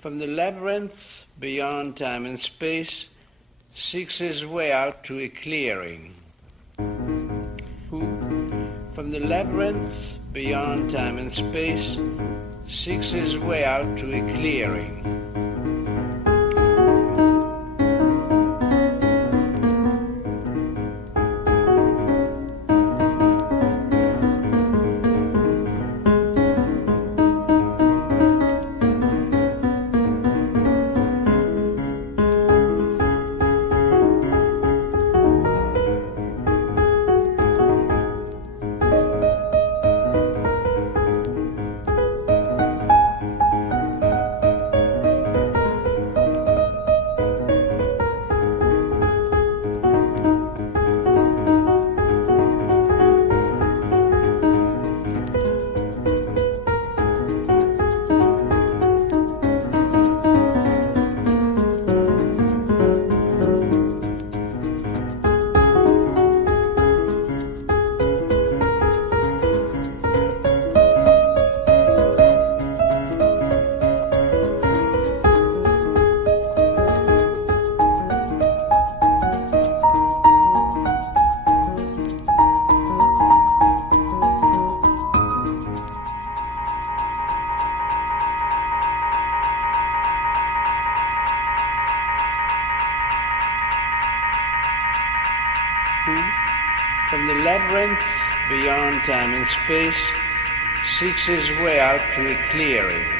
From the labyrinth beyond time and space seeks his way out to a clearing. Who, from the labyrinth beyond time and space, seeks his way out to a clearing. From the labyrinth beyond time and space seeks his way out to a clearing.